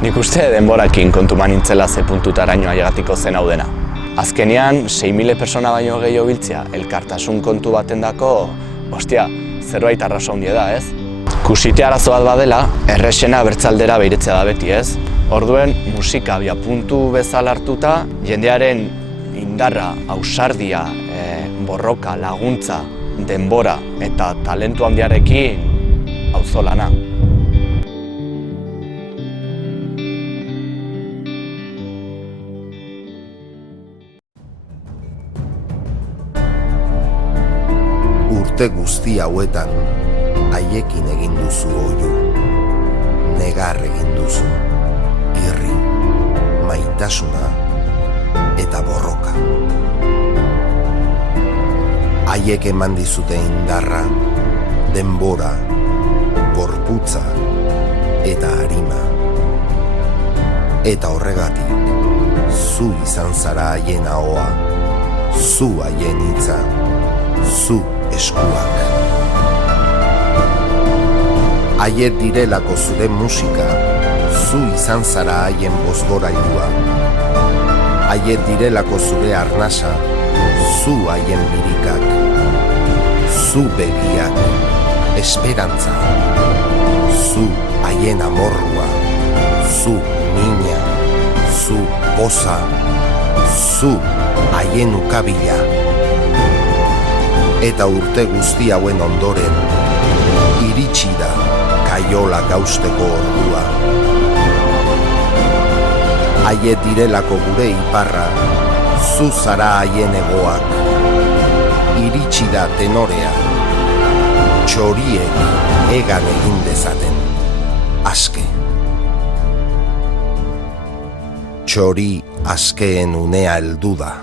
Nik uste denborakin kontu manintzela ze puntutaraino ailegatiko zen hau dena. Azkenean, 6.000 persona baino gehiago biltzea, elkartasun kontu batendako, ostia, zerbait arraso handia da, ez? Kusite arazo bat badela, errexena bertzaldera behiretzea da beti, ez? Orduen, musika puntu bezala hartuta, jendearen indarra, ausardia, borroka, laguntza, denbora eta talentu handiarekin auzolana. Urte guzti hauetan, haiekin egin duzu oihu, negar egin duzu, irri, maitasuna eta borroka. Haiek eman dizute indarra, denbora, gorputza eta arima. Eta horregatik, zu izan zara haien ahoa, zu haien hitza, zu eskuak. Haiek direlako zure musika, zu izan zara haien bozgorailua. Haiek direlako zure arnasa, zu haien birikak. Zu begiak, esperantza. Zu haien amorrua, zu mina, zu poza, zu haien ukabila. Eta urte guzti hauen ondoren, iritsi da kaiola gausteko ordua. Haiek direlako gure iparra, zu zara haien hegoak. Iritsi da tenorea, txoriek egan egin dezaten, aske. Txori askeen unea heldu da.